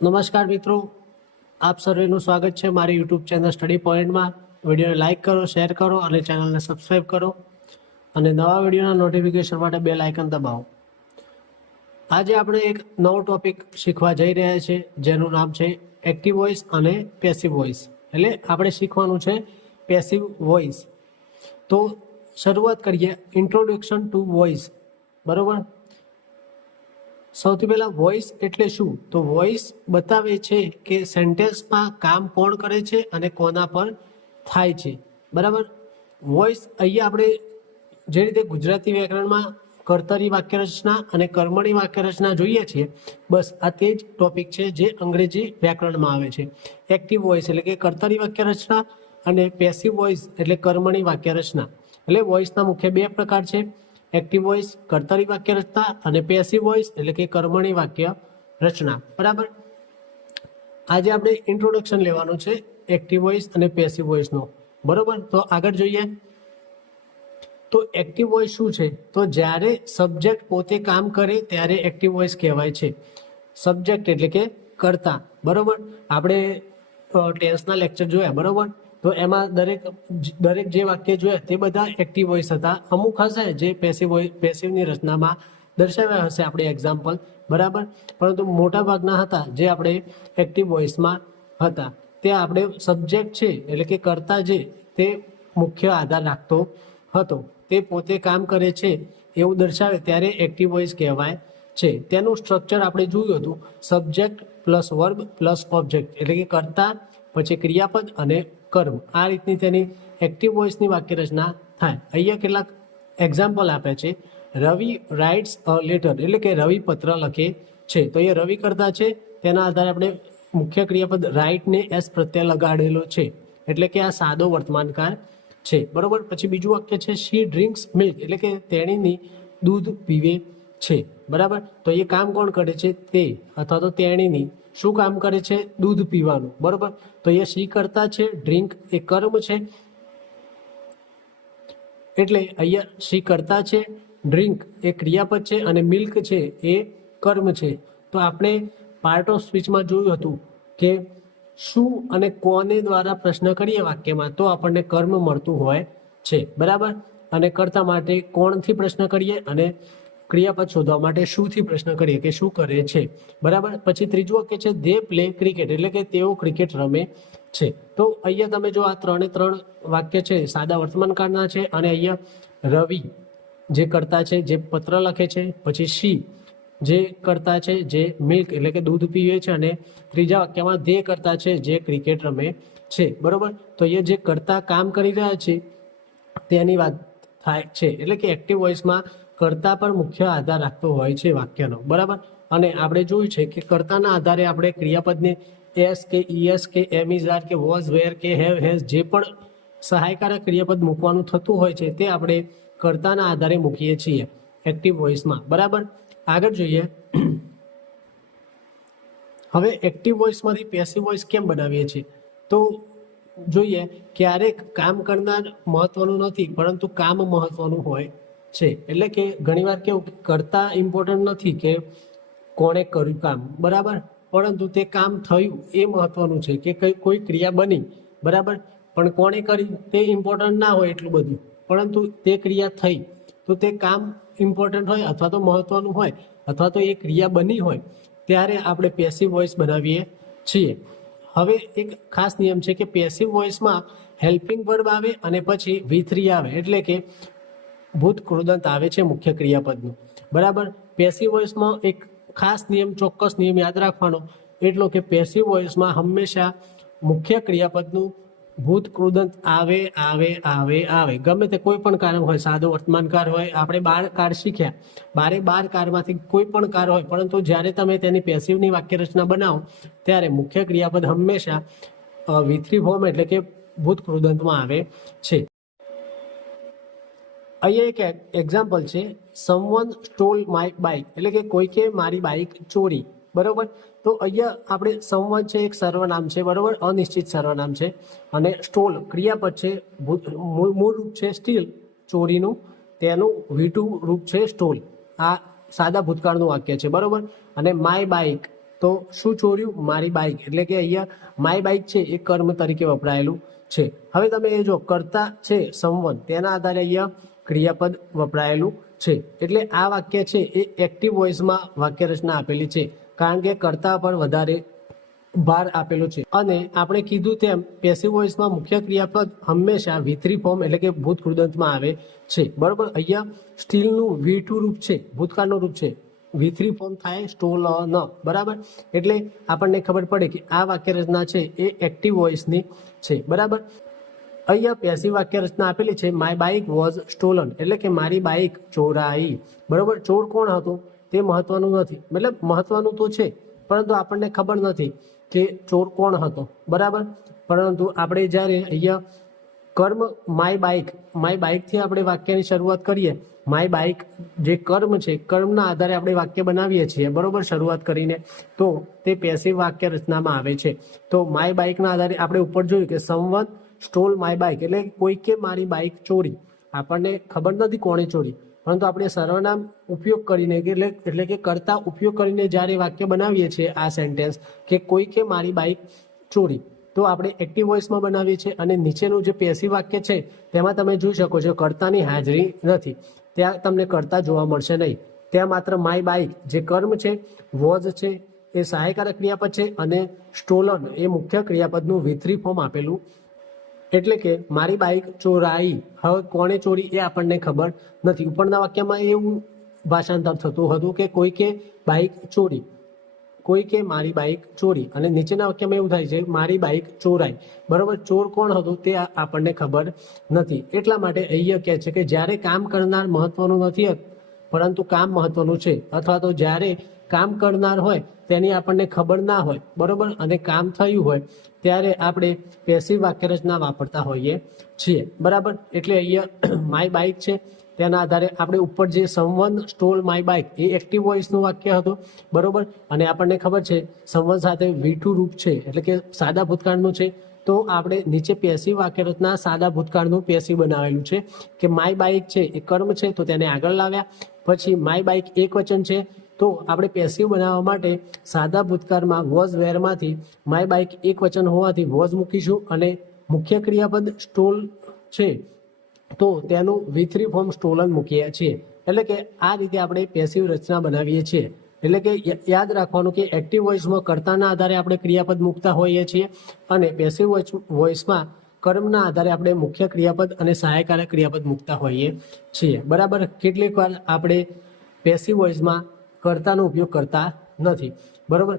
નમસ્કાર મિત્રો, આપ સર્વેનું સ્વાગત છે મારી યુટ્યુબ ચેનલ સ્ટડી પોઈન્ટમાં. વિડીયોને લાઇક કરો, શેર કરો અને ચેનલને સબસ્ક્રાઈબ કરો અને નવા વિડીયોના નોટિફિકેશન માટે બેલ આઇકન દબાવો. આજે આપણે એક નવો ટોપિક શીખવા જઈ રહ્યા છીએ જેનું નામ છે એક્ટિવ વોઇસ અને પેસિવ વોઇસ. એટલે આપણે શીખવાનું છે પેસિવ વોઇસ. તો શરૂઆત કરીએ ઇન્ટ્રોડક્શન ટુ વોઇસ. બરોબર. સૌથી પહેલાં વોઇસ એટલે શું? તો વોઇસ બતાવે છે કે સેન્ટેન્સમાં કામ કોણ કરે છે અને કોના પર થાય છે. બરાબર. વોઇસ અહીંયા આપણે જે રીતે ગુજરાતી વ્યાકરણમાં કર્તરી વાક્યરચના અને કર્મણી વાક્યરચના જોઈએ છીએ, બસ આ તે જ ટોપિક છે જે અંગ્રેજી વ્યાકરણમાં આવે છે. એક્ટિવ વોઇસ એટલે કે કર્તરી વાક્યરચના અને પેસિવ વોઇસ એટલે કર્મણી વાક્યરચના. એટલે વોઇસના મુખ્ય બે પ્રકાર છે, એક્ટિવ વોઇસ કર્તરી વાક્ય રચના અને પેસિવ વોઇસ એટલે કે કર્મણી વાક્ય રચના. બરાબર. આજે આપણે ઇન્ટ્રોડક્શન લેવાનું છે એક્ટિવ વોઇસ અને પેસિવ વોઇસનો. બરોબર. તો આગળ જોઈએ. તો એક્ટિવ વોઇસ શું છે? તો જ્યારે સબ્જેક્ટ પોતે કામ કરે ત્યારે એક્ટિવ વોઇસ કહેવાય છે. સબ્જેક્ટ એટલે કે કર્તા. બરોબર. આપણે ટેન્સના લેક્ચર જોયા. બરોબર. તો એમાં દરેક જે વાક્ય જોયા તે બધા એક્ટિવ વોઇસ હતા. અમુક હશે જે પેસિવની રચનામાં દર્શાવ્યા હશે આપણે એક્ઝામ્પલ. બરાબર. પરંતુ મોટા ભાગના હતા જે આપણે એક્ટિવ વોઇસમાં હતા. ત્યાં આપણે સબ્જેક્ટ છે એટલે કે કર્તા જે તે મુખ્ય આધાર રાખતો હતો. તે પોતે કામ કરે છે એવું દર્શાવે ત્યારે એક્ટિવ વોઇસ કહેવાય છે. તેનું સ્ટ્રક્ચર આપણે જોયું હતું, subject plus verb plus object એટલે કે કર્તા પછી ક્રિયાપદ અને કર્મ. આ રીતની તેની એક્ટિવ વોઇસની વાક્યરચના થાય. અહીંયા કેટલાક એક્ઝામ્પલ આપે છે. રવિ રાઇટ્સ અ લેટર એટલે કે રવિ પત્ર લખે છે. તો એ રવિ કરતા છે, તેના આધારે આપણે મુખ્ય ક્રિયાપદ રાઇટને એસ પ્રત્યય લગાડેલો છે એટલે કે આ સાદો વર્તમાનકાળ છે. બરોબર. પછી બીજું વાક્ય છે શી ડ્રિંક્સ મિલ્ક એટલે કે તેણીની દૂધ પીવે છે. બરાબર. તો એ કામ કોણ કરે છે? તે અથવા તો તેણીની શું કામ કરે છે? દૂધ પીવાનું. બરોબર. તો એ શી કરતા છે, ડ્રિંક એ કર્મ છે એટલે અહીંયા શી કરતા છે, ડ્રિંક એ ક્રિયાપદ છે અને મિલ્ક છે એ કર્મ છે. તો આપણે પાર્ટ ઓફ સ્પીચમાં જોયું હતું કે શું અને કોને દ્વારા પ્રશ્ન કરીએ વાક્યમાં તો આપણને કર્મ મળતું હોય છે. બરાબર. અને કર્તા માટે કોણથી પ્રશ્ન કરીએ અને ક્રિયાપદ શોધવા માટે શુંથી પ્રશ્ન કરીએ કે શું કરે છે. બરાબર. પછી ત્રીજું વાક્ય છે દે પ્લે ક્રિકેટ એટલે કે તેઓ ક્રિકેટ રમે છે. તો અહીંયા તમે જો આ ત્રણે ત્રણ વાક્ય છે સાદા વર્તમાનકાળના છે અને અહીંયા રવિ જે કરતા છે જે પત્ર લખે છે, પછી શી જે કરતા છે જે મિલ્ક એટલે કે દૂધ પીવે છે અને ત્રીજા વાક્યમાં દે કરતા છે જે ક્રિકેટ રમે છે. બરોબર. તો એ જે કરતા કામ કરી રહ્યા છે તેની વાત થાય છે. એટલે કે એક્ટિવ વોઇસમાં કર્તા પર મુખ્ય આધાર રાખતો હોય છે વાક્યનો. બરાબર. અને આપણે જોયું છે કે કર્તાના આધારે આપણે ક્રિયાપદને એસ કે ઈએસ કે એમ ઇઝ આર કે વોઝ વેર કે હેવ હેઝ જે પણ સહાયકારક ક્રિયાપદ મૂકવાનું થતું હોય છે તે આપણે કર્તાના આધારે મૂકીએ છીએ એક્ટિવ વોઇસમાં. બરાબર. આગળ જોઈએ. હવે એક્ટિવ વોઇસમાંથી પેસિવ વોઇસ કેમ બનાવીએ છીએ? તો જોઈએ, ક્યારેક કામ કરનાર મહત્વનું નથી પરંતુ કામ મહત્વનું હોય છે. એટલે કે ઘણીવાર કેવું કરતા ઇમ્પોર્ટન્ટ નથી કે કોણે કર્યું કામ. બરાબર. પરંતુ તે કામ થયું એ મહત્વનું છે કે કોઈ ક્રિયા બની. બરાબર. પણ કોણે કરી તે ઇમ્પોર્ટન્ટ ના હોય એટલું બધું, પરંતુ તે ક્રિયા થઈ તો તે કામ ઇમ્પોર્ટન્ટ હોય અથવા તો મહત્વનું હોય અથવા તો એ ક્રિયા બની હોય ત્યારે આપણે પેસિવ વોઇસ બનાવીએ છીએ. હવે એક ખાસ નિયમ છે કે પેસિવ વોઇસમાં હેલ્પિંગ વર્બ આવે અને પછી V3 આવે એટલે કે ભૂત કૃદંત આવે છે મુખ્ય ક્રિયાપદનું. બરાબર. પેસિવ વોઇસમાં એક ખાસ નિયમ, ચોક્કસ નિયમ યાદ રાખવાનો એટલો કે પેસિવ વોઇસમાં હંમેશા મુખ્ય ક્રિયાપદનું ભૂત કૃદંત આવે આવે આવે આવે. ગમે તે કોઈ પણ કાર હોય, સાદો વર્તમાન કાર હોય, આપણે 12 કાર શીખ્યા, 12 કારમાંથી કોઈ પણ કાર હોય, પરંતુ જ્યારે તમે તેની પેસિવની વાક્ય રચના બનાવો ત્યારે મુખ્ય ક્રિયાપદ હંમેશા V3 ફોર્મ એટલે કે ભૂત કૃદંતમાં આવે છે. અહીંયા એક એક્ઝામ્પલ છે સમવન સ્ટોલ માય બાઇક એટલે કે કોઈકે મારી બાઇક ચોરી. બરોબર. તો અહીંયા આપણે સમવન છે એક સર્વનામ છે. બરોબર. અનિશ્ચિત સર્વનામ છે અને સ્ટોલ ક્રિયાપદ છે, મૂળ રૂપ છે સ્ટીલ ચોરીનું, તેનું V2 રૂપ છે સ્ટોલ. આ સાદા ભૂતકાળનું વાક્ય છે. બરોબર. અને માય બાઇક તો શું ચોર્યું? મારી બાઇક. એટલે કે અહીંયા માય બાઇક છે એ કર્મ તરીકે વપરાયેલું છે. હવે તમે એ જો કર્તા છે સમવન, તેના આધારે અહીંયા ક્રિયાપદ વપરાયેલું છે. એટલે આ વાક્ય છે એ એક્ટિવ વોઇસમાં વાક્ય રચના આપેલી છે, કારણ કે કર્તા પર વધારે ભાર આપેલો છે. અને આપણે કીધું તેમ પેસિવ વોઇસમાં મુખ્ય ક્રિયાપદ હંમેશા V3 ફોર્મ એટલે કે ભૂત કૃદંતમાં આવે છે. બરોબર, અહીંયા સ્ટીલનું V2 રૂપ છે, ભૂતકાળનું રૂપ છે, V3 ફોર્મ થાય સ્ટોલન. બરાબર, એટલે આપણને ખબર પડે કે આ વાક્ય રચના છે એ એક્ટિવ વોઇસની છે. બરાબર, અહીંયા પેસિવ વાક્ય રચના આપેલી છે માય બાઇક વોઝ સ્ટોલન, એટલે કે મારી બાઇક ચોરાઈ. બરોબર, ચોર કોણ હતું તે મહત્વનું નથી, મતલબ મહત્વનું તો છે પરંતુ આપણને ખબર નથી કે ચોર કોણ હતો. બરાબર, પરંતુ આપણે જ્યારે અહીંયા કર્મ માય બાઇકથી આપણે વાક્યની શરૂઆત કરીએ, માય બાઇક જે કર્મ છે, કર્મના આધારે આપણે વાક્ય બનાવીએ છીએ. બરોબર, શરૂઆત કરીને તો તે પેસિવ વાક્ય રચનામાં આવે છે. તો માય બાઇકના આધારે આપણે ઉપર જોયું કે સમવન સ્ટોલ માય બાઇક, એટલે કોઈકે મારી બાઇક ચોરી. આપણને ખબર નથી કોણે ચોરી, પરંતુ આપણે સર્વનામ ઉપયોગ કરીને એટલે કે કર્તા ઉપયોગ કરીને જ્યારે વાક્ય બનાવીએ છીએ આ સેન્ટેન્સ કે કોઈકે મારી બાઇક ચોરી, તો આપણે એક્ટિવ વોઇસમાં બનાવીએ છીએ. અને નીચેનું જે પેસિવ વાક્ય છે તેમાં તમે જોઈ શકો છો કર્તાની હાજરી નથી, ત્યાં તમને કર્તા જોવા મળશે નહીં. ત્યાં માત્ર માય બાઇક જે કર્મ છે, વોઝ છે એ સહાયકારક ક્રિયાપદ છે, અને સ્ટોલન એ મુખ્ય ક્રિયાપદનું V3 ફોર્મ આપેલું. એટલે કે મારી બાઇક ચોરાઈ, હવે કોણે ચોરી એ આપણને ખબર નથી. ઉપરના વાક્યમાં એવું ભાષાંતર થતું હતું કે કોઈકે બાઇક ચોરી, કોઈકે મારી બાઇક ચોરી, અને નીચેના વાક્યમાં એવું થાય છે મારી બાઇક ચોરાઈ. બરોબર, ચોર કોણ હતું તે આપણને ખબર નથી. એટલા માટે અહીંયા કહે છે કે જ્યારે કામ કરનાર મહત્વનું નથી પરંતુ કામ મહત્વનું છે, અથવા તો જ્યારે કામ કરનાર હોય તેની આપણને ખબર ના હોય, બરોબર, અને કામ થયું હોય ત્યારે આપણે પેસિવ વાક્ય રચના વાપરતા હોઈએ છીએ. બરાબર, એટલે અહીંયા માય બાઇક છે તેના આધારે આપણે ઉપર જે સમવન સ્ટોલ માય બાઇક એ એક્ટિવ વોઇસનું વાક્ય હતું. બરોબર, અને આપણને ખબર છે સમવન સાથે V2 રૂપ છે એટલે કે સાદા ભૂતકાળનું છે. તો આપણે નીચે પેસિવ વાક્ય રચના સાદા ભૂતકાળનું પેસિવ બનાવેલું છે કે માય બાઇક છે એ કર્મ છે તો તેને આગળ લાવ્યા. પછી માય બાઇક એક વચન છે, તો આપણે પેસિવ બનાવવા માટે સાદા ભૂતકાળમાં વોઝ વેરમાંથી માય બાઇક એક વચન હોવાથી વોઝ મૂકીશું, અને મુખ્ય ક્રિયાપદ સ્ટોલ છે તો તેનું V3 ફોર્મ સ્ટોલન મૂકીએ છીએ. એટલે કે આ રીતે આપણે પેસિવ રચના બનાવીએ છીએ. એટલે કે યાદ રાખવાનું કે એક્ટિવ વોઇસમાં કર્તાના આધારે આપણે ક્રિયાપદ મૂકતા હોઈએ છીએ, અને પેસિવ વોઇસમાં કર્મના આધારે આપણે મુખ્ય ક્રિયાપદ અને સહાયકારક ક્રિયાપદ મૂકતા હોઈએ છીએ. બરાબર, કેટલીક વાર આપણે પેસિવ વોઇસમાં કર્તાનો ઉપયોગ કરતા નથી. બરોબર,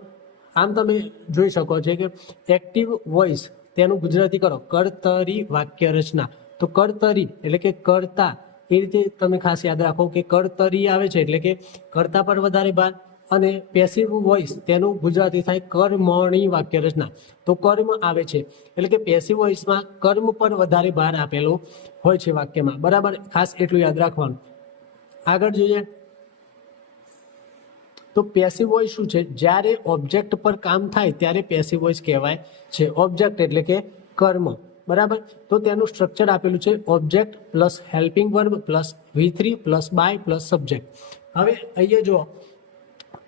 આમ તમે જોઈ શકો છો કે એક્ટિવ વોઇસ તેનું ગુજરાતી કરો કર્તરી વાક્ય રચના. તો કર્તરી એટલે કે કર્તા, એ રીતે તમે ખાસ યાદ રાખો કે કર્તરી આવે છે એટલે કે કર્તા પર વધારે ભાર, અને પેસિવ વોઇસ તેનું ગુજરાતી થાય કર્મણી વાક્ય રચના. તો કર્મ આવે છે એટલે કે પેસિવ વોઇસમાં કર્મ પર વધારે ભાર આપેલો હોય છે વાક્યમાં. બરાબર, ખાસ એટલું યાદ રાખવાનું. આગળ જોઈએ તો પેસિવ વોઇસ શું છે? જ્યારે ઓબ્જેક્ટ પર કામ થાય ત્યારે પેસિવ વોઇસ કહેવાય છે. ઓબ્જેક્ટ એટલે કે કર્મ. બરાબર, તો તેનું સ્ટ્રક્ચર આપેલું છે object plus helping verb plus V3 plus by plus subject. હવે અહીંયા જો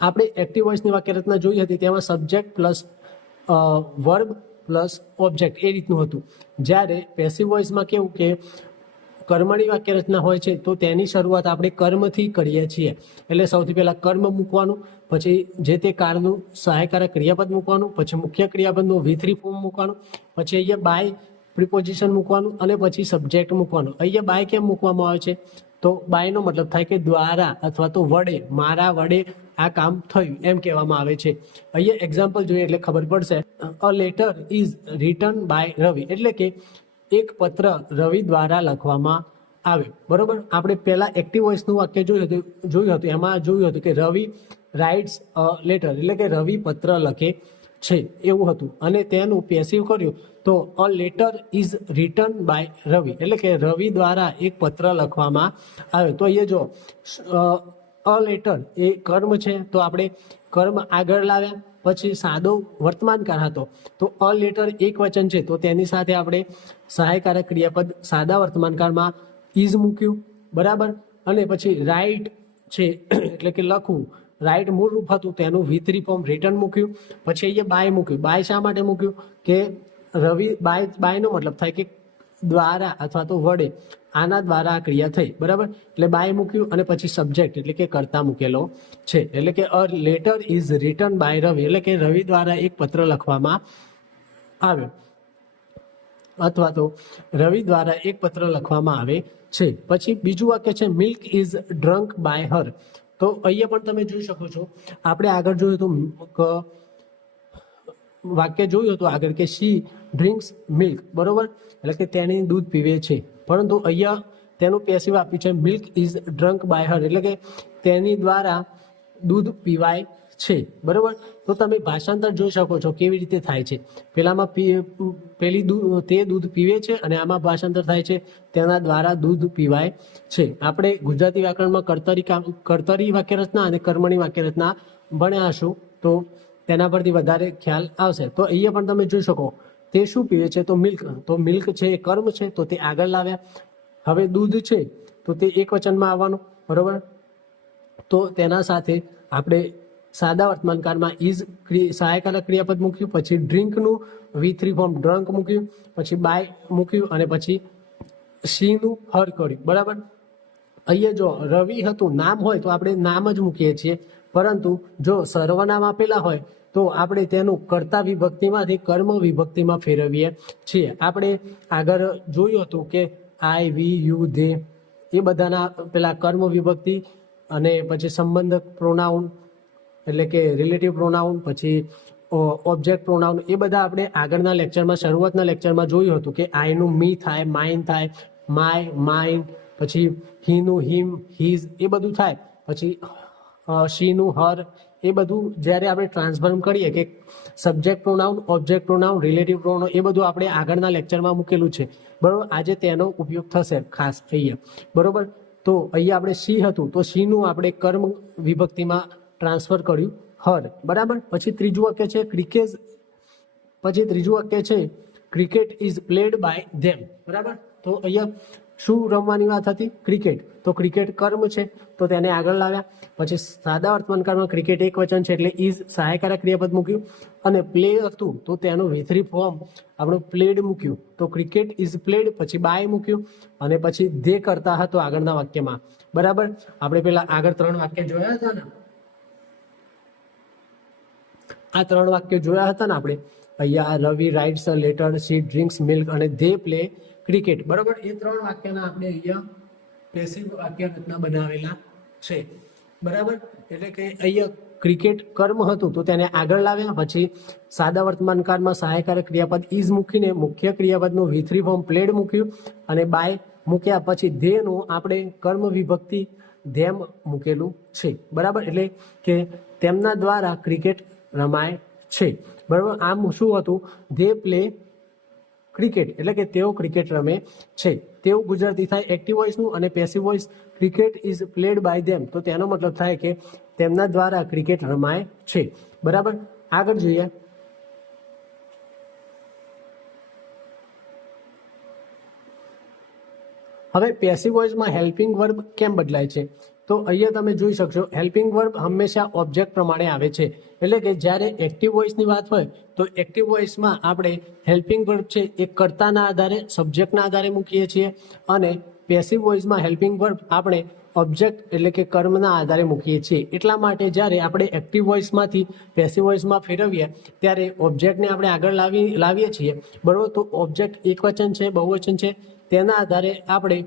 આપણે એક્ટિવ વોઇસની વાક્ય રચના જોઈ હતી તેમાં subject plus verb plus object એ રીતનું હતું. જ્યારે પેસિવ વોઇસમાં કેવું કે કર્મની વાક્ય રચના હોય છે તો તેની શરૂઆત આપણે કર્મથી કરીએ છીએ. એટલે સૌથી પહેલાં કર્મ મૂકવાનું, પછી જે તે કાળનું સહાયકારક ક્રિયાપદ મૂકવાનું, પછી મુખ્ય ક્રિયાપદનું V3 ફોર્મ મૂકવાનું, પછી અહીંયા બાય પ્રિપોઝિશન મૂકવાનું, અને પછી સબ્જેક્ટ મૂકવાનું. અહીંયા બાય કેમ મૂકવામાં આવે છે? તો બાયનો મતલબ થાય કે દ્વારા અથવા તો વડે, મારા વડે આ કામ થયું એમ કહેવામાં આવે છે. અહીંયા એક્ઝામ્પલ જોઈએ એટલે ખબર પડશે. A letter is written by Ravi, એટલે કે એક પત્ર રવિ દ્વારા લખવામાં આવ્યો. બરોબર, આપણે પહેલા એક્ટિવ વોઇસનું વાક્ય જોયું હતું એમાં જોયું હતું કે રવિ રાઇટ્સ અ લેટર, એટલે કે રવિ પત્ર લખે છે એવું હતું. અને તેનું પેસિવ કર્યું તો a letter is written by Ravi, એટલે કે રવિ દ્વારા એક પત્ર લખવામાં આવ્યો. તો અહીંયા જો અ લેટર એ કર્મ છે તો આપણે કર્મ આગળ લાવ્યા, પછી સાદો વર્તમાનકાળ હતો તો અ લેટર એક વચન છે તો તેની સાથે આપણે સહાયકારક ક્રિયાપદ સાદા વર્તમાનકાળમાં ઇઝ મૂક્યું. બરાબર, અને પછી રાઇટ છે એટલે કે લખવું, રાઇટ મૂળ રૂપ હતું તેનું V3 ફોર્મ રિટર્ન મૂક્યું. પછી અહીંયા બાય મૂક્યું. બાય શા માટે મૂક્યું કે રવિ બાયનો મતલબ થાય કે દ્વારા અથવા તો વડે, આના દ્વારા આ ક્રિયા થઈ, બરાબર. એટલે બાય મૂક્યું અને પછી સબ્જેક્ટ એટલે કે કર્તા મૂકેલો છે. એટલે કે a letter is written by Ravi, એટલે કે રવિ દ્વારા એક પત્ર લખવામાં આવ્યો અથવા તો રવિ દ્વારા એક પત્ર લખવામાં આવે છે. પછી બીજું વાક્ય છે milk is drunk by her. તો અહીંયા પણ તમે જોઈ શકો છો, આપણે આગળ જોયું તો વાક્ય જોયું હતું આગળ કે શી ડ્રિંક્સ મિલ્ક, બરોબર, એટલે કે તેની દૂધ પીવે છે. પરંતુ અહીંયા તેનું પેસિવ આપ્યું છે milk is drunk by her, એટલે કે તેની દ્વારા દૂધ પીવાય છે, બરોબર. તો તમે ભાષાંતર જોઈ શકો છો કેવી રીતે થાય છે. પેલામાં તે દૂધ પીવે છે અને આમાં ભાષાંતર થાય છે તેના દ્વારા દૂધ પીવાય છે. આપણે ગુજરાતી વ્યાકરણમાં કર્તરી વાક્યરચના અને કર્મણી વાક્યરચના ભણ્યા હશું, તો તેના પરથી વધારે ખ્યાલ આવશે. તો અહીંયા પણ તમે જોઈ શકો તે શું પીવે છે, તો મિલ્ક. તો મિલ્ક છે એ કર્મ છે, તો તે આગળ લાવ્યા. હવે દૂધ છે તો તે એક વચનમાં આવવાનું, બરોબર. તો તેના સાથે આપણે સાદા વર્તમાનકાળમાં ઇઝ સહાયકારક ક્રિયાપદ મૂક્યું. પછી ડ્રિંકનું V3 ફોર્મ ડ્રંક મૂક્યું. પછી બાય મૂક્યું અને પછી શીનું હર કર્યું, બરાબર. અહીંયા જો રવિ હતું નામ હોય તો આપણે નામ જ મૂકીએ છીએ, પરંતુ જો સર્વનામ આપેલા હોય તો આપણે તેનું કર્તા વિભક્તિમાંથી કર્મ વિભક્તિમાં ફેરવીએ છીએ. આપણે આગળ જોયું હતું કે આઈ, વી, યુ, ધે એ બધાના પેલા કર્મ વિભક્તિ અને પછી સંબંધક પ્રોનાઉન એટલે કે રિલેટિવ પ્રોનાઉન, પછી ઓબ્જેક્ટ પ્રોનાઉન, એ બધા આપણે આગળના લેક્ચરમાં શરૂઆતના લેક્ચરમાં જોયું હતું કે આઈનું મી થાય, માઇન થાય, માય, માઇન, પછી હીનું હિમ, હીઝ એ બધું થાય. પછી શીનું હર, એ બધું જ્યારે આપણે ટ્રાન્સફોર્મ કરીએ કે subject pronoun, object pronoun, relative pronoun, એ બધું આપણે આગળના લેક્ચરમાં મૂકેલું છે, બરોબર. આજે તેનો ઉપયોગ થશે ખાસ અહીંયા, બરોબર. તો અહીંયા આપણે શી હતું તો શીનું આપણે કર્મ વિભક્તિમાં ટ્રાન્સફર કર્યું હર, બરાબર. પછી ત્રીજું વાક્ય છે cricket is played by them, બરાબર. તો અહીંયા શું રમવાની વાત હતી, ક્રિકેટ. તો ક્રિકેટ કર્મ છે તો તેને આગળ લાવ્યા. પછી સાદા વર્તમાનકાળમાં ક્રિકેટ એક વચન છે એટલે ઇઝ સહાયકારક ક્રિયાપદ મૂક્યું. અને પ્લે હતું તો તેનું V3 ફોર્મ આપણું પ્લેડ મૂક્યું. તો ક્રિકેટ ઇઝ પ્લેડ, પછી બાય મૂક્યું અને પછી દે કરતા હતો આગળના વાક્યમાં, બરાબર. આપણે પેલા આગળ 3 વાક્ય જોયા હતા ને, આ 3 વાક્ય જોયા હતા ને આપણે. અહીંયા Ravi writes a letter, she drinks milk અને ધે પ્લે ક્રિકેટ, બરાબર. એ 3 વાક્યના આપણે અહીંયા પેસિવ વાક્ય રચના બનાવેલા છે, બરાબર. એટલે કે અહીંયા ક્રિકેટ કર્મ હતું તો તેને આગળ લાવ્યા. પછી સાદા વર્તમાનકાળમાં સહાયકારક ક્રિયાપદ ઇઝ મૂકીને મુખ્ય ક્રિયાપદનું V3 ફોર્મ પ્લેડ મૂક્યું અને બાય મૂક્યા. પછી ધેનું આપણે કર્મ વિભક્તિ ધેમ મૂકેલું છે, બરાબર. એટલે કે તેમના દ્વારા ક્રિકેટ રમાય છે, બરાબર. આમ શું હતું, ધે પ્લે ક્રિકેટ, એટલે કે તેઓ ક્રિકેટ રમે છે. તેવું ગુજરાતી થાય એક્ટિવ વોઇસનું. અને passive voice cricket is played by them, તો તેનો મતલબ થાય કે તેમના દ્વારા ક્રિકેટ રમાય છે, બરાબર. આગળ જોઈએ. હવે પેસિવ વોઇસમાં હેલ્પિંગ વર્બ કેમ બદલાય છે, તો અહીંયા તમે જોઈ શકશો હેલ્પિંગ વર્બ હંમેશા ઓબ્જેક્ટ પ્રમાણે આવે છે. એટલે કે જ્યારે એક્ટિવ વોઇસની વાત હોય તો એક્ટિવ વોઇસમાં આપણે હેલ્પિંગ વર્બ છે એ કર્તાના આધારે, સબ્જેક્ટના આધારે મૂકીએ છીએ. અને પેસિવ વોઇસમાં હેલ્પિંગ વર્બ આપણે ઓબ્જેક્ટ એટલે કે કર્મના આધારે મૂકીએ છીએ. એટલા માટે જ્યારે આપણે એક્ટિવ વોઇસમાંથી પેસિવ વોઇસમાં ફેરવીએ ત્યારે ઓબ્જેક્ટને આપણે આગળ લાવીએ છીએ, બરાબર. તો ઓબ્જેક્ટ એક વચન છે, બહુવચન છે, તેના આધારે આપણે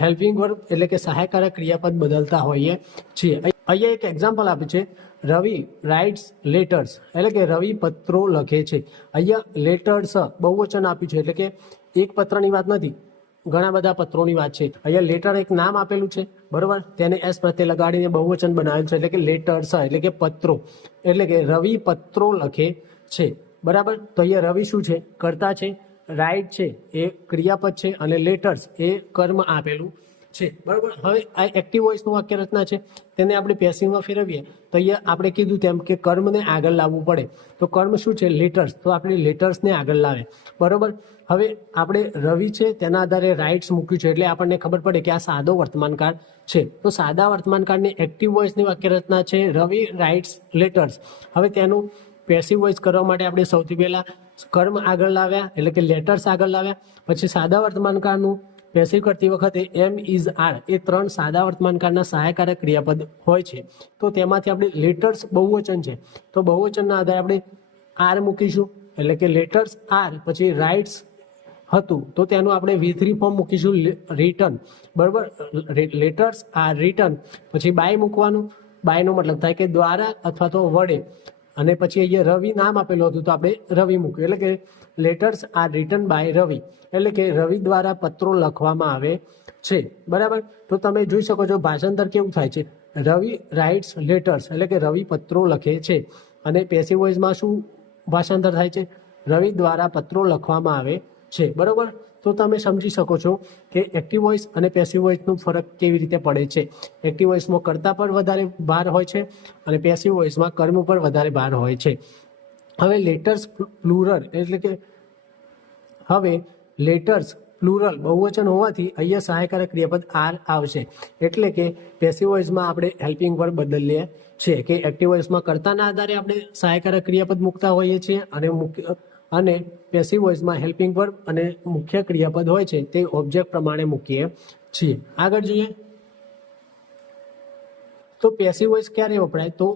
હેલ્પિંગ વર્બ એટલે કે સહાયકારક ક્રિયાપદ બદલતા હોઈએ છીએ. અહીંયા એક એક્ઝામ્પલ આપ્યું છે, રવિ રાઇટ્સ લેટર્સ, એટલે કે રવિ પત્રો લખે છે. અહીંયા લેટર્સ બહુવચન આપ્યું છે, એટલે કે એક પત્રની વાત નથી, ઘણા બધા પત્રોની વાત છે. અહીંયા લેટર એક નામ આપેલું છે, બરોબર. તેને એસ પ્રત્યે લગાડીને બહુવચન બનાવેલું છે, એટલે કે લેટર્સ એટલે કે પત્રો, એટલે કે રવિ પત્રો લખે છે, બરાબર. તો અહીંયા રવિ શું છે, કર્તા છે, રાઇટ છે એ ક્રિયાપદ છે અને લેટર્સ એ કર્મ આપેલું છે, બરાબર. હવે આ એક્ટિવ વોઇસનું વાક્ય રચના છે, તેને આપણે પેસિવમાં ફેરવીએ તો અહીંયા આપણે કીધું તેમ કે કર્મને આગળ લાવવું પડે. તો કર્મ શું છે? લેટર્સ. તો આપણે લેટર્સને આગળ લાવે, બરાબર. હવે આપણે રવિ છે તેના આધારે રાઇટ્સ મૂક્યું છે, એટલે આપણને ખબર પડે કે આ સાદો વર્તમાનકાળ છે. તો સાદા વર્તમાનકાળની એક્ટિવ વોઇસની વાક્ય રચના છે રવિ રાઇટ્સ લેટર્સ. હવે તેનું પેસિવ વોઇસ કરવા માટે આપણે સૌથી પહેલા કર્મ આગળ લાવ્યા, એટલે કે લેટર્સ આગળ લાવ્યા. પછી સાદા વર્તમાનકાળનું પેસિવ કરતી વખતે એમ ઇઝ આર એ 3 સાદા વર્તમાનકાળના સહાયકારક ક્રિયાપદ હોય છે. તો તેમાંથી આપણે લેટર્સ બહુવચન છે, તો બહુવચનના આધારે આપણે આર મૂકીશું, એટલે કે લેટર્સ આર. પછી રાઇટ્સ હતું તો તેનું આપણે V3 ફોર્મ મૂકીશું રિટર્ન, બરાબર. Letters are written. પછી બાય મૂકવાનું, બાયનો મતલબ થાય કે દ્વારા અથવા તો વડે. અને પછી અહીંયા રવિ નામ આપેલું હતું તો આપણે રવિ મૂક્યું, એટલે કે letters R return by Ravi, એટલે કે રવિ દ્વારા પત્રો લખવામાં આવે છે, બરાબર. તો તમે જોઈ શકો છો ભાષાંતર કેવું થાય છે, રવિ રાઇટ્સ લેટર્સ, એટલે કે રવિ પત્રો લખે છે. અને પેસિવ વોઇસમાં શું ભાષાંતર થાય છે? રવિ દ્વારા પત્રો લખવામાં આવે છે, બરાબર. તો તમે સમજી શકો છો કે એક્ટિવ વોઇસ અને પેસિવ વોઇસનું ફરક કેવી રીતે પડે છે. એક્ટિવ વોઇસમાં કર્તા પર વધારે ભાર હોય છે અને પેસિવ વોઇસમાં કર્મ પર વધારે ભાર હોય છે. હવે લેટર્સ પ્લુરલ, એટલે કે હવે લેટર્સ પ્લુરલ બહુવચન હોવાથી અહીંયા સહાયકારક ક્રિયાપદ આર આવશે, એટલે કે પેસિવ વોઇસમાં આપણે હેલ્પિંગ વર્બ બદલીએ છીએ કે એક્ટિવ વોઇસમાં કર્તાના આધારે આપણે સહાયકારક ક્રિયાપદ મૂકતા હોઈએ છીએ અને પેસિવ વોઇસમાં હેલ્પિંગ વર્બ અને મુખ્ય ક્રિયાપદ હોય છે તે ઓબ્જેક્ટ પ્રમાણે મૂકીએ છીએ. આગળ જોઈએ તો પેસિવ વોઇસ ક્યારે વપરાય? તો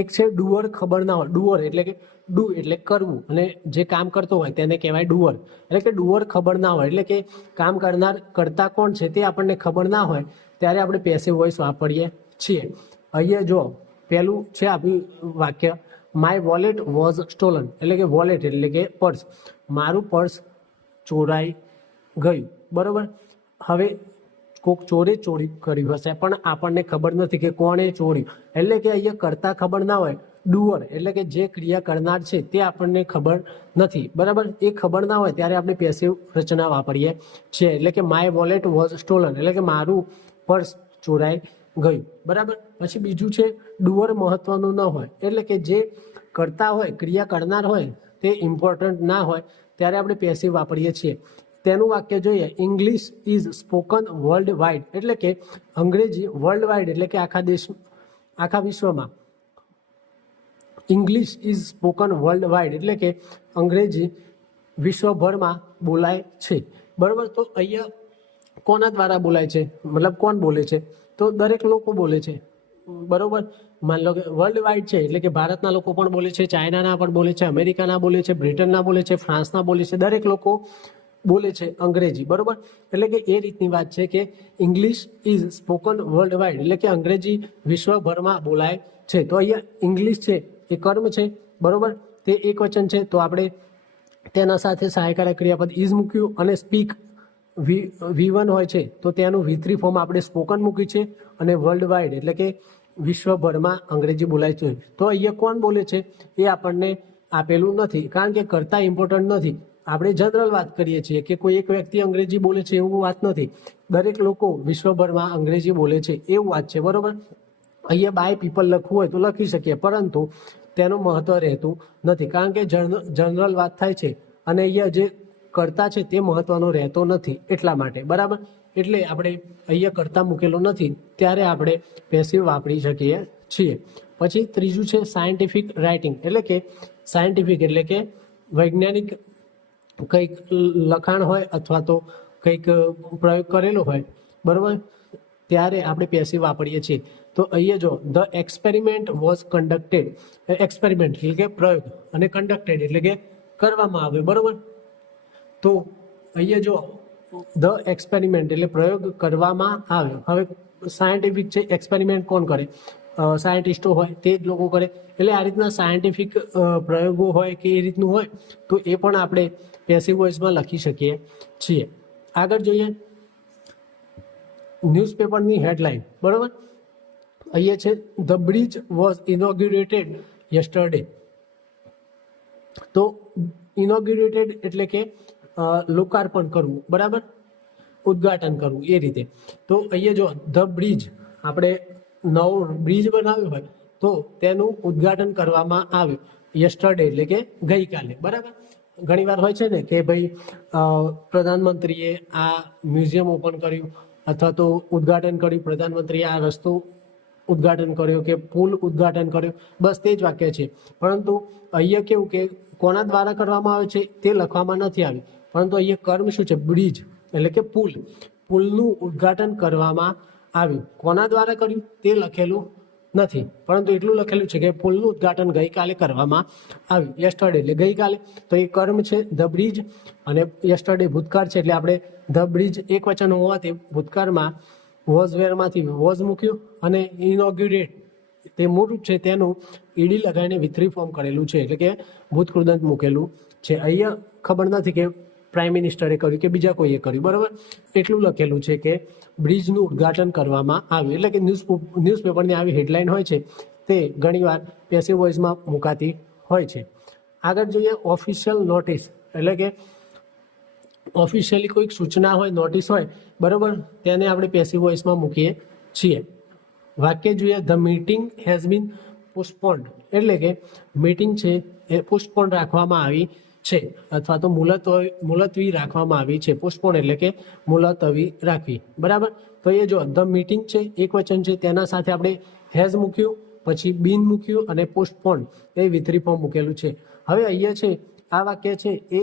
એક છે ડુઅર ખબર ના હોય. ડુઅર એટલે કે ડુ એટલે કરવું, અને જે કામ કરતો હોય તેને કહેવાય ડુઅર. એટલે કે ડુઅર ખબર ના હોય, એટલે કે કામ કરનાર કરતા કોણ છે તે આપણને ખબર ના હોય ત્યારે આપણે પેસિવ વોઇસ વાપરીએ છીએ. અહીંયા જો પહેલું છે આપણું વાક્ય માય વોલેટ વોઝ સ્ટોલન, એટલે કે વોલેટ એટલે કે પર્સ, મારું પર્સ ચોરાઈ ગયું, બરાબર. હવે કોઈક ચોરી કર્યું હશે પણ આપણને ખબર નથી કે કોણે ચોર્યું, એટલે કે અહીંયા કરતા ખબર ના હોય. ડુઅર એટલે કે જે ક્રિયા કરનાર છે તે આપણને ખબર નથી, બરાબર. એ ખબર ના હોય ત્યારે આપણે પેસિવ રચના વાપરીએ છીએ, એટલે કે માય વોલેટ વોઝ સ્ટોલન, એટલે કે મારું પર્સ ચોરાઈ ગયું, બરાબર. પછી બીજું છે ડુઅર મહત્વનું ન હોય, એટલે કે જે કરતા હોય ક્રિયા કરનાર હોય તે ઇમ્પોર્ટન્ટ ના હોય ત્યારે આપણે પેસિવ વાપરીએ છીએ. તેનું વાક્ય જોઈએ English is spoken world wide, એટલે કે અંગ્રેજી વર્લ્ડ વાઇડ એટલે કે આખા વિશ્વમાં. English is spoken world wide એટલે કે અંગ્રેજી વિશ્વભરમાં બોલાય છે, બરાબર. તો અહીંયા કોના દ્વારા બોલાય છે? મતલબ કોણ બોલે છે? તો દરેક લોકો બોલે છે, બરાબર. માન લો કે વર્લ્ડ વાઇડ છે એટલે કે ભારતના લોકો પણ બોલે છે, ચાઇનાના પણ બોલે છે, અમેરિકાના બોલે છે, બ્રિટનના બોલે છે, ફ્રાન્સના બોલે છે, દરેક લોકો બોલે છે અંગ્રેજી, બરાબર. એટલે કે એ રીતની વાત છે કે English is spoken world wide એટલે કે અંગ્રેજી વિશ્વભરમાં બોલાય છે. તો અહીંયા ઇંગ્લિશ છે એ કર્મ છે, બરાબર. તે એક વચન છે તો આપણે તેના સાથે સહાયકારક ક્રિયાપદ ઇઝ મૂક્યું, અને સ્પીક V1 હોય છે તો તેનું V3 ફોર્મ આપણે સ્પોકન મૂક્યું છે, અને વર્લ્ડ વાઇડ એટલે કે વિશ્વભરમાં અંગ્રેજી બોલાય છે. તો અહીંયા કોણ બોલે છે એ આપણને આપેલું નથી, કારણ કે કરતા ઇમ્પોર્ટન્ટ નથી. આપણે જનરલ વાત કરીએ છીએ કે કોઈ એક વ્યક્તિ અંગ્રેજી બોલે છે એવું વાત નથી, દરેક લોકો વિશ્વભરમાં અંગ્રેજી બોલે છે એવું વાત છે, બરાબર. અહીંયા બાય પીપલ લખવું હોય તો લખી શકીએ, પરંતુ તેનું મહત્વ રહેતું નથી, કારણ કે જનરલ વાત થાય છે અને અહીંયા જે કરતા છે તે મહત્વનો રહેતો નથી એટલા માટે, બરાબર. એટલે આપણે અહીંયા કરતા મૂકેલો નથી ત્યારે આપણે પેસિવ વાપરી શકીએ છીએ. પછી ત્રીજું છે સાયન્ટિફિક રાઇટિંગ, એટલે કે સાયન્ટિફિક એટલે કે વૈજ્ઞાનિક કંઈક લખાણ હોય અથવા તો કંઈક પ્રયોગ કરેલો હોય, બરાબર, ત્યારે આપણે પેસિવ વાપરીએ છીએ. તો અહીંયા જો the experiment was conducted, experiment એટલે કે પ્રયોગ, અને કન્ડક્ટેડ એટલે કે કરવામાં આવ્યો, બરાબર. તો અહીંયા જો ધ એક્સપેરિમેન્ટ એટલે પ્રયોગ કરવામાં આવ્યો. હવે સાયન્ટિફિક છે, એક્સપેરિમેન્ટ કોણ કરે? સાયન્ટિસ્ટો હોય તે જ લોકો કરે. એટલે આ રીતના સાયન્ટિફિક પ્રયોગો હોય કે એ રીતનું હોય તો એ પણ આપણે પેસિવ વોઇસમાં લખી શકીએ છીએ. આગળ જોઈએ ન્યૂઝપેપરની હેડલાઇન, બરાબર. અહીંયા છે ધ બ્રિજ વોઝ ઇનોગ્યુરેટેડ યસ્ટરડે. તો ઇનોગ્યુરેટેડ એટલે કે લોકાર્પણ કરવું, બરાબર. ઉદ્ઘાટન કરવું એ રીતે. તો અહીંયા જો ધ બ્રિજ, આપણે નવો બ્રિજ બનાવ્યો હોય તો તેનું ઉદ્ઘાટન કરવામાં આવ્યું યસ્ટરડે એટલે કે ગઈકાલે. બરાબર, ઘણીવાર હોય છે ને કે ભાઈ પ્રધાનમંત્રીએ આ મ્યુઝિયમ ઓપન કર્યું અથવા તો ઉદ્ઘાટન કર્યું, પ્રધાનમંત્રીએ આ રસ્તો ઉદ્ઘાટન કર્યો કે પુલ ઉદ્ઘાટન કર્યો, બસ તે જ વાક્ય છે. પરંતુ અહીંયા કેવું કે કોના દ્વારા કરવામાં આવે છે તે લખવામાં નથી આવ્યું, પરંતુ અહીંયા કર્મ શું છે, બ્રિજ એટલે કે પુલ, પુલનું ઉદ્ઘાટન કરવામાં આવ્યું. કોના દ્વારા કર્યું તે લખેલું નથી, પરંતુ એટલું લખેલું છે કે પુલનું ઉદ્ઘાટન ગઈકાલે કરવામાં આવ્યું, યસ્ટરડે એટલે ગઈકાલે. તો એ કર્મ છે ધ બ્રિજ, અને યસ્ટરડે ભૂતકાળ છે એટલે આપણે ધ બ્રિજ એક વચન હોવાથી ભૂતકાળમાં વોઝ વેરમાંથી વોઝ મૂક્યું, અને ઇનોગ્યુરેટ તે મૂળ છે તેનું ઈડી લગાવીને વિથરી ફોર્મ કરેલું છે એટલે કે ભૂતકૃદંત મૂકેલું છે. અહીંયા ખબર નથી કે પ્રાઇમ મિનિસ્ટરે કર્યું કે બીજા કોઈએ કર્યું. બરાબર, એટલું લખેલું છે કે બ્રિજનું ઉદ્ઘાટન કરવામાં આવ્યું. એટલે કે ન્યૂઝપેપરની આવી હેડલાઇન હોય છે તે ઘણીવાર પેસિવ વોઇસમાં મુકાતી હોય છે. આગળ જોઈએ ઓફિશિયલ નોટિસ, એટલે કે ઓફિશિયલી કોઈક સૂચના હોય, નોટિસ હોય, બરાબર, તેને આપણે પેસિવ વોઇસમાં મૂકીએ છીએ. વાક્ય જોઈએ the meeting has been postponed, એટલે કે મીટિંગ છે એ પોસ્ટપોન્ડ રાખવામાં આવી છે અથવા તો મુલતવી રાખવામાં આવી છે. પોસ્ટપોન્ડ એટલે કે મુલતવી રાખવી. બરાબર, તો એ જો ધ મીટિંગ છે એક વચન છે, તેના સાથે આપણે હેઝ મૂક્યું, પછી બીન મૂક્યું અને પોસ્ટપોન્ડ એ વિથરી ફોર્મ મૂકેલું છે. હવે અહીંયા છે આ વાક્ય છે એ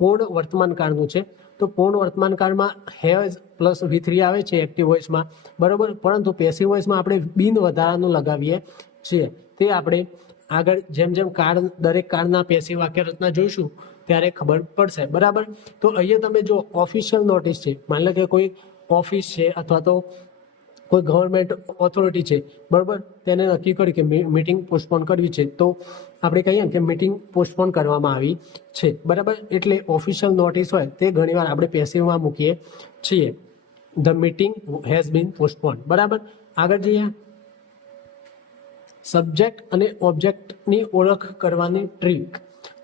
પૂર્ણ વર્તમાન કાળનું છે. તો પૂર્ણ વર્તમાન કાળમાં હેઝ પ્લસ વિથરી આવે છે એક્ટિવ વોઇસમાં, બરાબર, પરંતુ પેસિવ વોઇસમાં આપણે બિન વધારાનું લગાવીએ છીએ. તે આપણે આગળ જેમ જેમ કાળ, દરેક કાળના પેસિવ વાક્ય રચના જોઈશું ત્યારે ખબર પડશે. બરાબર, તો અહીંયા તમે જો ઓફિશિયલ નોટિસ છે, માની લો કે કોઈ ઓફિસ છે અથવા તો કોઈ ગવર્મેન્ટ ઓથોરિટી છે, બરાબર, તેને નક્કી કર્યું કે મીટિંગ પોસ્ટપોન કરવી છે, તો આપણે કહીએ કે મીટિંગ પોસ્ટપોન કરવામાં આવી છે. બરાબર, એટલે ઓફિશિયલ નોટિસ હોય તે ઘણીવાર આપણે પેસિવમાં મૂકીએ છીએ, the meeting has been postpone. બરાબર, આગળ જઈએ સબ્જેક્ટ અને ઓબ્જેક્ટની ઓળખ કરવાની ટ્રીક.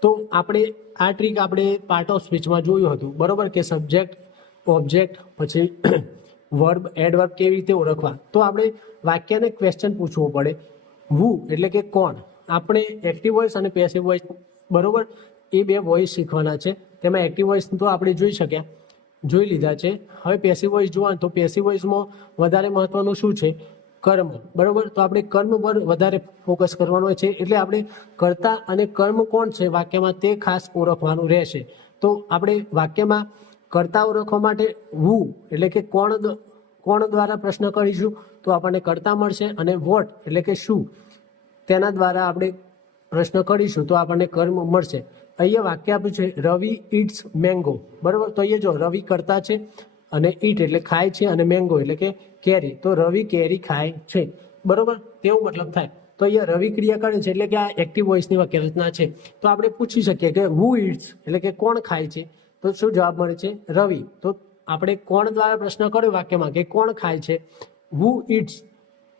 તો આપણે આ ટ્રીક આપણે પાર્ટ ઓફ સ્પીચમાં જોયું હતું. બરાબર, કે સબ્જેક્ટ, ઓબ્જેક્ટ, પછી વર્બ, એડવર્બ કેવી રીતે ઓળખવા. તો આપણે વાક્યને ક્વેશ્ચન પૂછવું પડે. હુ એટલે કે કોણ. આપણે એક્ટિવ વોઇસ અને પેસિવ વોઇસ, બરાબર, એ બે વોઇસ શીખવાના છે. તેમાં એક્ટિવ વોઇસ તો આપણે જોઈ લીધા છે. હવે પેસિવ વોઇસ જોવાનું, તો પેસિવ વોઇસમાં વધારે મહત્વનું શું છે, કર્મ. બરાબર, તો આપણે કર્મ પર વધારે ફોકસ કરવાનો છે. એટલે આપણે કર્તા અને કર્મ કોણ છે વાક્યમાં તે ખાસ ઓળખવાનું રહેશે. તો આપણે વાક્યમાં કર્તા ઓળખવા માટે હુ એટલે કે કોણ દ્વારા પ્રશ્ન કરીશું તો આપણને કર્તા મળશે, અને વોટ એટલે કે શું, તેના દ્વારા આપણે પ્રશ્ન કરીશું તો આપણને કર્મ મળશે. અહીંયા વાક્ય આપ્યું છે રવિ ઇટ્સ મેંગો. બરાબર, તો અહીંયા જો રવિ કર્તા છે અને ઈટ એટલે ખાય છે, અને મેંગો એટલે કે કેરી, તો રવિ કેરી ખાય છે. બરાબર, તેવું મતલબ થાય. તો અહીંયા રવિ ક્રિયા કરે છે એટલે કે આ એક્ટિવ વોઇસની વાક્ય રચના છે. તો આપણે પૂછી શકીએ કે હુ ઇટ્સ એટલે કે કોણ ખાય છે, તો શું જવાબ મળે છે, રવિ. તો આપણે કોણ દ્વારા પ્રશ્ન કર્યો વાક્યમાં કે કોણ ખાય છે, હુ ઇટ્સ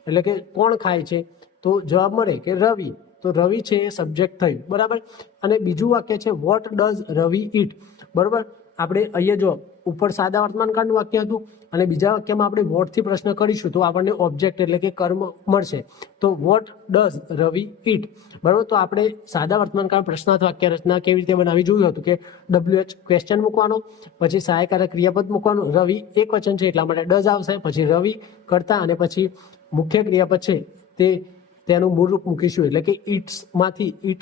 એટલે કે કોણ ખાય છે, તો જવાબ મળે કે રવિ. તો રવિ છે એ સબ્જેક્ટ થયું. બરાબર, અને બીજું વાક્ય છે વોટ ડઝ રવિ ઇટ. બરાબર, આપણે અહીંયા જો ઉપર સાદા વર્તમાન કાળનું વાક્ય હતું અને બીજા વાક્યમાં આપણે વોટથી પ્રશ્ન કરીશું તો આપણને ઓબ્જેક્ટ એટલે કે કર્મ મળશે. તો વોટ ડઝ રવિ ઇટ. બરાબર, તો આપણે સાદા વર્તમાન કાળ પ્રશ્નાર્થ વાક્ય રચના કેવી રીતે બનાવી જોયું હતું કે WH ક્વેશ્ચન મૂકવાનો, પછી સહાયકારક ક્રિયાપદ મૂકવાનું, રવિ એક વચન છે એટલા માટે ડઝ આવશે, પછી રવિ કરતા, અને પછી મુખ્ય ક્રિયાપદ છે તેનું મૂળ રૂપ મૂકીશું એટલે કે ઇટ્સમાંથી ઇટ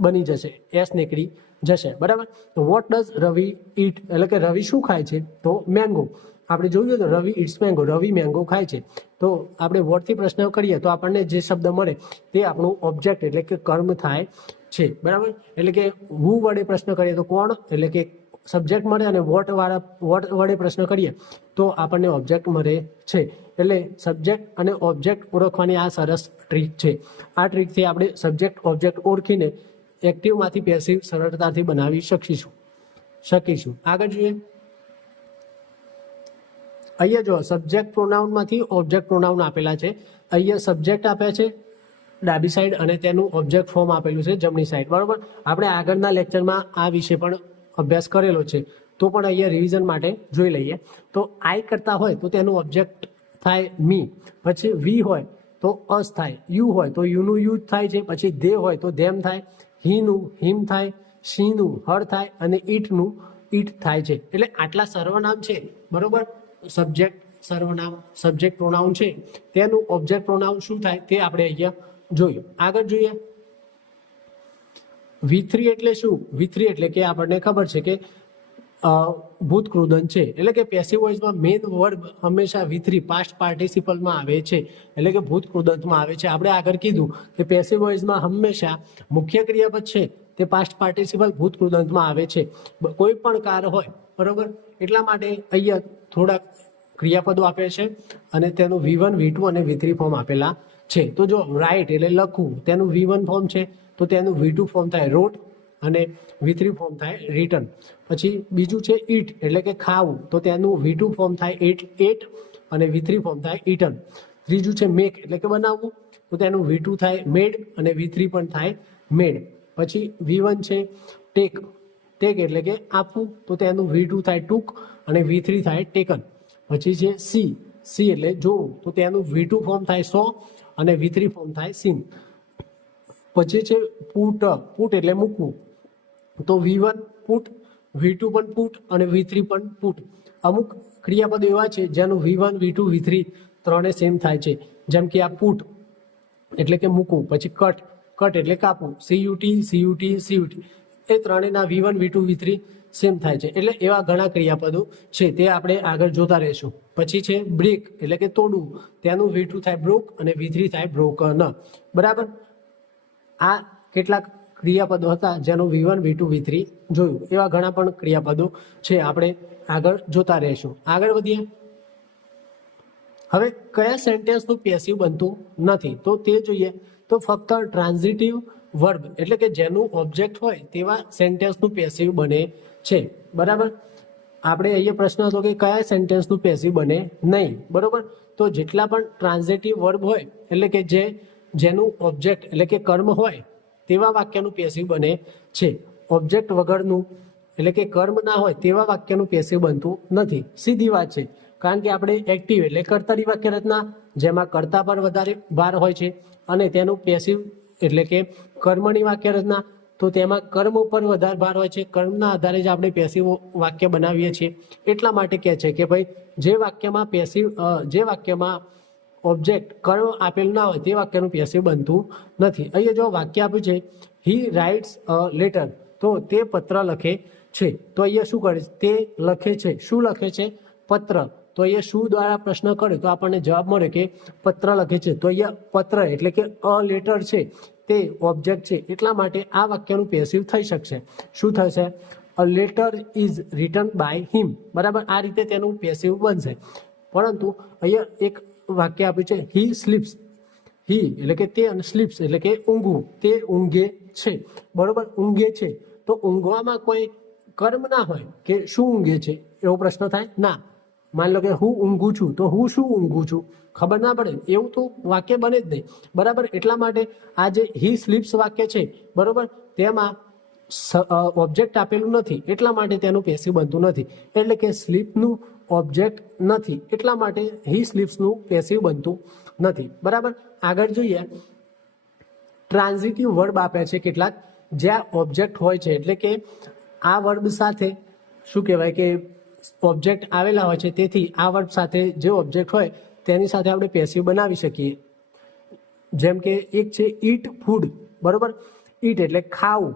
બની જશે, એસ નીકળી જશે. બરાબર, તો વોટ ડઝ રવિ ઇટ એટલે કે રવિ શું ખાય છે, તો મેંગો. આપણે જોયું તો રવિ ઇટ્સ મેંગો, રવિ મેંગો ખાય છે. તો આપણે વોટથી પ્રશ્ન કરીએ તો આપણને જે શબ્દ મળે તે આપણું ઓબ્જેક્ટ એટલે કે કર્મ થાય છે. બરાબર, એટલે કે હુ વડે પ્રશ્ન કરીએ તો કોણ એટલે કે સબ્જેક્ટ મળે, અને વોટ વડે પ્રશ્ન કરીએ તો આપણને ઓબ્જેક્ટ મળે છે. એટલે સબ્જેક્ટ અને ઓબ્જેક્ટ ઓળખવાની આ સરસ ટ્રીક છે. આ ટ્રીકથી આપણે સબ્જેક્ટ ઓબ્જેક્ટ ઓળખીને એક્ટિવમાંથી પેસિવ સરળતાથી બનાવી શકીશું. આગળ જોઈએ, અહીંયા જો સબ્જેક્ટ પ્રોનાઉનમાંથી ઓબ્જેક્ટ પ્રોનાઉન આપેલા છે. અહીંયા સબ્જેક્ટ આપ્યા છે ડાબી સાઈડ અને તેનું ઓબ્જેક્ટ ફોર્મ આપેલું છે જમણી સાઈડ. બરાબર, આપણે આગળના લેક્ચરમાં આ વિશે પણ અભ્યાસ કરેલો છે. તો પણ અહીંયા રિવિઝન માટે જોઈ લઈએ. તો આઈ કરતા હોય તો તેનું ઓબ્જેક્ટ થાય મી, પછી વી હોય તો અસ થાય, યુ હોય તો યુનું યુ થાય છે, પછી દે હોય તો ધેમ થાય, હીનું હિમ થાય, શીનું હર થાય અને ઈટનું ઈટ થાય છે. એટલે આટલા સર્વનામ છે, બરોબર. સબ્જેક્ટ સર્વનામ સબ્જેક્ટ પ્રોનાઉન છે, તેનું ઓબ્જેક્ટ પ્રોનાઉન શું થાય તે આપણે અહીંયા જોયું. આગળ જોઈએ V3 એટલે શું? V3 એટલે કે આપણને ખબર છે કે ભૂતકૃદંત છે, એટલે કે પેસિવ વોઇસમાં મેઇન વર્બ હંમેશા V3 પાસ્ટ પાર્ટિસિપલમાં આવે છે, એટલે કે ભૂતકૃદંતમાં આવે છે. આપણે આગળ કીધું કે પેસિવ વોઇસમાં હંમેશા મુખ્ય ક્રિયાપદ છે તે પાસ્ટ પાર્ટિસિપલ ભૂતકૃદંતમાં આવે છે, કોઈ પણ કાર હોય, બરોબર. એટલા માટે અહીંયા થોડાક ક્રિયાપદો આપે છે અને તેનું V1 V2 અને V3 ફોર્મ આપેલા છે. તો જો રાઇટ એટલે લખવું, તેનું V1 ફોર્મ છે તો તેનું V2 ફોર્મ થાય રોટ અને V3 ફોર્મ થાય રિટર્ન. પછી બીજું છે ઈટ એટલે કે ખાવું, તો તેનું V2 ફોર્મ થાય એટ અને V3 ફોર્મ થાય ઈટન. ત્રીજું છે મેક એટલે કે બનાવવું, તો તેનું V2 થાય મેડ અને V3 પણ થાય મેડ. પછી V1 છે ટેક એટલે કે આપવું, તો તેનું V2 થાય ટૂક અને V3 થાય ટેકન. પછી છે સી એટલે જોવું, તો તેનું V2 ફોર્મ થાય સો અને V3 ફોર્મ થાય સીન. પછી છે પુટ એટલે મૂકવું, તો V1 પુટ, V2 પણ પુટ અને V3 પણ પુટ. અમુક ક્રિયાપદો એવા છે જેનું V1 V2 V3 ત્રણે સેમ થાય છે, જેમ કે આ પુટ એટલે કે મૂકવું, પછી કટ એટલે કાપવું, CUT એ ત્રણેયના V1 V2 V3 સેમ થાય છે. એટલે એવા ઘણા ક્રિયાપદો છે, તે આપણે આગળ જોતા રહીશું. પછી છે બ્રેક એટલે કે તોડવું, તેનું V2 થાય બ્રોક અને V3 થાય બ્રોકન. બરાબર. આ કેટલાક ક્રિયાપદો હતા જેનું V1 V2 V3 જોયું. એવા ઘણા પણ ક્રિયાપદો છે, આપણે આગળ જોતા રહીશું. આગળ વધીએ. હવે કયા સેન્ટેન્સનું પેસિવ બનતું નથી તો તે જોઈએ. તો ફક્ત ટ્રાન્ઝિટિવ વર્બ એટલે કે જેનું ઓબ્જેક્ટ હોય તેવા સેન્ટેન્સનું પેસિવ બને છે. બરાબર. આપણે અહીંયા પ્રશ્ન હતો કે કયા સેન્ટેન્સનું પેસિવ બને નહીં. બરોબર. તો જેટલા પણ ટ્રાન્ઝિટિવ વર્બ હોય એટલે કે જેનું ઓબ્જેક્ટ એટલે કે કર્મ હોય તેવા વાક્યનું પેસિવ બને છે. ઓબ્જેક્ટ વગરનું એટલે કે કર્મ ના હોય તેવા વાક્યનું પેસિવ બનતું નથી. સીધી વાત છે, કારણ કે આપણે એક્ટિવ એટલે કર્તાની વાક્ય રચના જેમાં કર્તા પર વધારે ભાર હોય છે, અને તેનું પેસિવ એટલે કે કર્મની વાક્ય રચના તો તેમાં કર્મ ઉપર વધારે ભાર હોય છે. કર્મના આધારે જ આપણે પેસિવ વાક્ય બનાવીએ છીએ. એટલા માટે કહે છે કે ભાઈ જે વાક્યમાં ઓબ્જેક્ટ કર્મ આપેલું ના હોય તે વાક્યનું પેસિવ બનતું નથી. અહીંયા જો વાક્ય આપ્યું છે હી રાઇટ્સ અ લેટર, તો તે પત્ર લખે છે. તો અહીંયા શું કરે? તે લખે છે. શું લખે છે? પત્ર. તો અહીંયા શું દ્વારા પ્રશ્ન કરે તો આપણને જવાબ મળે કે પત્ર લખે છે. તો અહીંયા પત્ર એટલે કે અ લેટર છે તે ઓબ્જેક્ટ છે, એટલા માટે આ વાક્યનું પેસિવ થઈ શકશે. શું થશે? A letter is written by him. બરાબર. આ રીતે તેનું પેસિવ બનશે. પરંતુ અહીંયા એક વાક્ય આપ્યું છે હી સ્લીપ્સ. હી એટલે કે તે અને સ્લીપ્સ એટલે કે ઊંઘવું, તે ઊંઘે છે. બરોબર. ઊંઘે છે તો ઊંઘવામાં કોઈ કર્મ ના હોય કે શું ઊંઘે છે એવો પ્રશ્ન થાય ના. માની લો કે હું ઊંઘું છું તો હું શું ઊંઘું છું ખબર ના પડે, એવું તો વાક્ય બને જ નહીં. બરાબર. એટલા માટે આ જે હી સ્લીપ્સ વાક્ય છે, બરોબર, તેમાં ઓબ્જેક્ટ આપેલું નથી, એટલા માટે તેનું પેસિવ બનતું નથી. એટલે કે સ્લીપનું ઓબ્જેક્ટ નથી, એટલા માટે હી સ્લીપ્સનું પેસિવ બનતું નથી. બરાબર. આગળ જોઈએ. ટ્રાન્ઝિટિવ વર્બ આપ્યા છે કેટલાક જ્યાં ઓબ્જેક્ટ હોય છે, એટલે કે આ વર્બ સાથે શું કહેવાય કે ઓબ્જેક્ટ આવેલા હોય છે, તેથી આ વર્બ સાથે જે ઓબ્જેક્ટ હોય તેની સાથે આપણે પેસિવ બનાવી શકીએ. જેમ કે એક છે ઈટ ફૂડ. બરોબર. ઈટ એટલે ખાવું,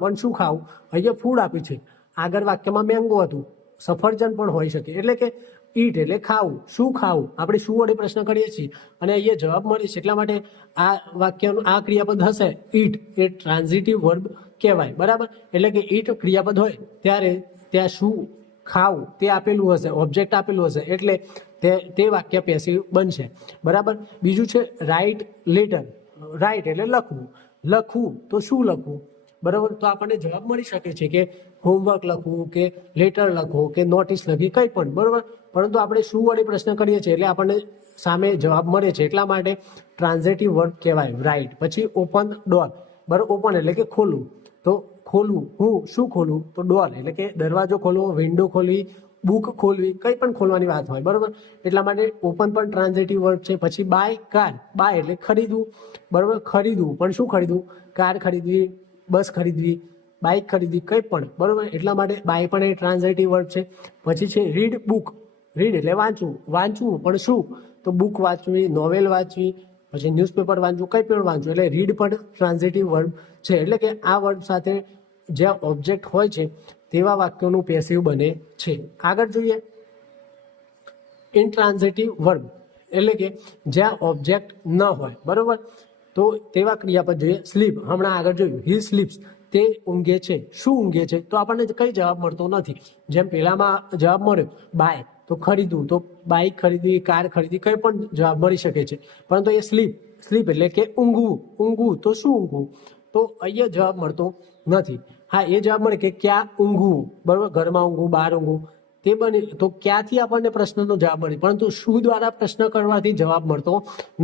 પણ શું ખાવું? અહીંયા ફૂડ આપ્યું છે. આગળ વાક્યમાં મેંગો હતું, સફરજન પણ હોઈ શકે. એટલે કે ઈટ એટલે ખાવું, શું ખાવું? આપણે શું વડે પ્રશ્ન કરીએ છીએ અને અહીંયા જવાબ મળે છે. એટલા માટે આ વાક્યનું આ ક્રિયાપદ હશે ઈટ, એ ટ્રાન્ઝિટિવ વર્બ કહેવાય. બરાબર. એટલે કે ઈટ ક્રિયાપદ હોય ત્યારે ત્યાં શું ખાવું તે આપેલું હશે, ઓબ્જેક્ટ આપેલું હશે, એટલે તે વાક્ય પેસિવ બનશે. બરાબર. બીજું છે રાઇટ લેટર. રાઇટ એટલે લખવું તો શું લખવું? બરાબર. તો આપણને જવાબ મળી શકે છે કે હોમવર્ક લખવું કે લેટર લખવું કે નોટિસ લખવી, કંઈ પણ. બરાબર. પરંતુ આપણે શું વડે પ્રશ્ન કરીએ છીએ એટલે આપણને સામે જવાબ મળે છે, એટલા માટે ટ્રાન્ઝિટિવ વર્બ કહેવાય રાઇટ. પછી ઓપન ડોર. બરાબર. ઓપન એટલે કે ખોલવું, તો ખોલવું, હું શું ખોલવું, તો ડોર એટલે કે દરવાજો ખોલવો, વિન્ડો ખોલવી, બુક ખોલવી, કંઈ પણ ખોલવાની વાત હોય, બરાબર. એટલા માટે ઓપન પણ ટ્રાન્ઝિટિવ વર્બ છે. પછી બાય કાર, બાય એટલે ખરીદવું, બરાબર. ખરીદવું પણ શું ખરીદવું, કાર ખરીદવી, બસ ખરીદવી, બાઇક ખરીદવી, કંઈ પણ, બરાબર. એટલા માટે બાય પણ એ ટ્રાન્ઝિટિવ વર્બ છે. પછી છે રીડ બુક, રીડ એટલે વાંચવું, વાંચવું પણ શું, તો બુક વાંચવી, નોવેલ વાંચવી, પછી ન્યૂઝપેપર વાંચવું, કંઈ પણ વાંચવું, એટલે રીડ પણ ટ્રાન્ઝિટિવ વર્બ છે. એટલે કે આ વર્બ સાથે જ્યાં ઓબ્જેક્ટ હોય છે તેવા વાક્યોનું પેસિવ બને છે. આગળ જોઈએ ઇનટ્રાન્ઝિટિવ વર્બ, એટલે કે જ્યાં ઓબ્જેક્ટ ન હોય, બરોબર. તો તેવા ક્રિયાપદ જોઈએ. સ્લીપ, હમણાં આગળ જોયું, હી સ્લીપ્સ, તે ઊંઘે છે. શું ઊંઘે છે, તો આપણને કઈ જવાબ મળતો નથી. જેમ પહેલામાં જવાબ મળ્યો બાય, તો ખરીદવું, તો બાઇક ખરીદવી, કાર ખરીદવી, કંઈ પણ જવાબ મળી શકે છે. પરંતુ એ સ્લીપ, સ્લીપ એટલે કે ઊંઘવું, ઊંઘવું તો શું ઊંઘવું, તો અહીંયા જવાબ મળતો નથી. હા, એ જવાબ મળે કે ક્યાં ઊંઘવું, બરાબર, ઘરમાં ઊંઘવું, બહાર ઊંઘવું, તે બને તો ક્યાંથી આપણને પ્રશ્નનો જવાબ મળે, પરંતુ શું દ્વારા પ્રશ્ન કરવાથી જવાબ મળતો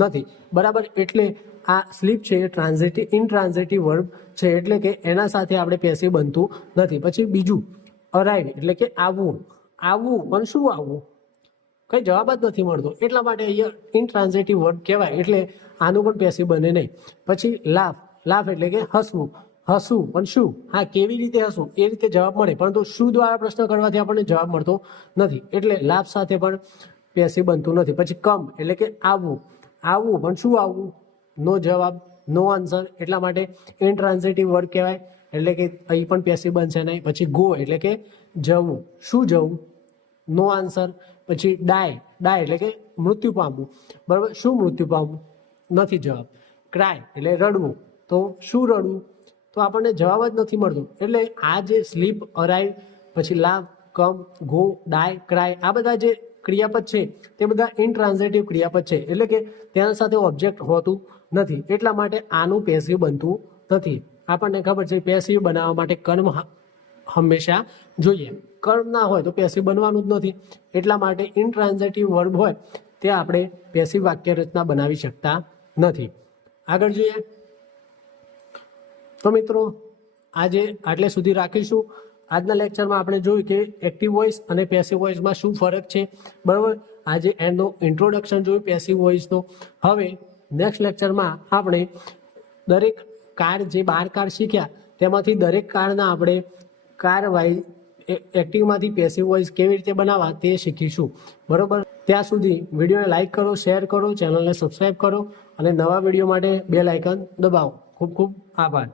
નથી, બરાબર. એટલે આ સ્લીપ છે એ ઇનટ્રાન્ઝિટિવ વર્બ છે, એટલે કે એના સાથે આપણે પેસિવ બનતું નથી. પછી બીજું અરાઇવ એટલે કે આવવું, આવવું પણ શું આવવું, કંઈ જવાબ જ નથી મળતો, એટલા માટે અહીંયા ઇનટ્રાન્ઝિટિવ વર્બ કહેવાય, એટલે આનું પણ પેસિવ બને નહીં. પછી લાફ, લાફ એટલે કે હસવું, હસવું પણ શું, હા કેવી રીતે હસવું, એ રીતે જવાબ મળે, પરંતુ શું દ્વારા પ્રશ્ન કરવાથી આપણને જવાબ મળતો નથી, એટલે લાફ સાથે પણ પેસિવ બનતું નથી. પછી કમ એટલે કે આવવું, આવવું પણ શું આવવું, નો જવાબ, નો આન્સર, એટલા માટે ઇનટ્રાન્ઝિટિવ વર્બ કહેવાય, એટલે કે અહીં પણ પેસિવ બનશે નહીં. પછી ગો એટલે કે જવું, શું જવું, નો આન્સર. પછી ડાય, ડાય એટલે કે મૃત્યુ પામવું, બરાબર, શું મૃત્યુ પામવું, નથી જવાબ. ક્રાય એટલે રડવું, તો શું રડવું, તો આપણને જવાબ જ નથી મળતો. એટલે આ જે સ્લીપ, અરાઇવ, પછી લાવ, કમ, ગો, ડાય, ક્રાય, આ બધા જે ક્રિયાપદ છે તે બધા ઇનટ્રાન્ઝિટિવ ક્રિયાપદ છે, એટલે કે તેના સાથે ઓબ્જેક્ટ હોતું નથી, એટલા માટે આનું પેસિવ બનતું નથી. આપણને ખબર છે પેસિવ બનાવવા માટે કર્મ હંમેશા જોઈએ, કર્મ ના હોય તો પેસિવ બનવાનું જ નથી. એટલા માટે ઇનટ્રાન્ઝિટિવ વર્બ હોય તે આપણે પેસિવ વાક્ય રચના બનાવી શકતા નથી. આગળ જોઈએ તો મિત્રો આજે આટલે સુધી રાખીશું. આજના લેક્ચરમાં આપણે જોયું કે એક્ટિવ વોઇસ અને પેસિવ વોઇસમાં શું ફરક છે, બરાબર. આજે એનો ઇન્ટ્રોડક્શન જોયું પેસિવ વોઇસનો. હવે નેક્સ્ટ લેક્ચરમાં આપણે દરેક કાર જે 12 કાર શીખ્યા તેમાંથી દરેક કારના આપણે કાર વાઇઝ એક્ટિવમાંથી પેસિવ વોઇસ કેવી રીતે બનાવવા તે શીખીશું, બરાબર. ત્યાં સુધી વિડીયોને લાઇક કરો, શેર કરો, ચેનલને સબસ્ક્રાઈબ કરો અને નવા વિડીયો માટે બેલ આઇકન દબાવો. ખૂબ ખૂબ આભાર.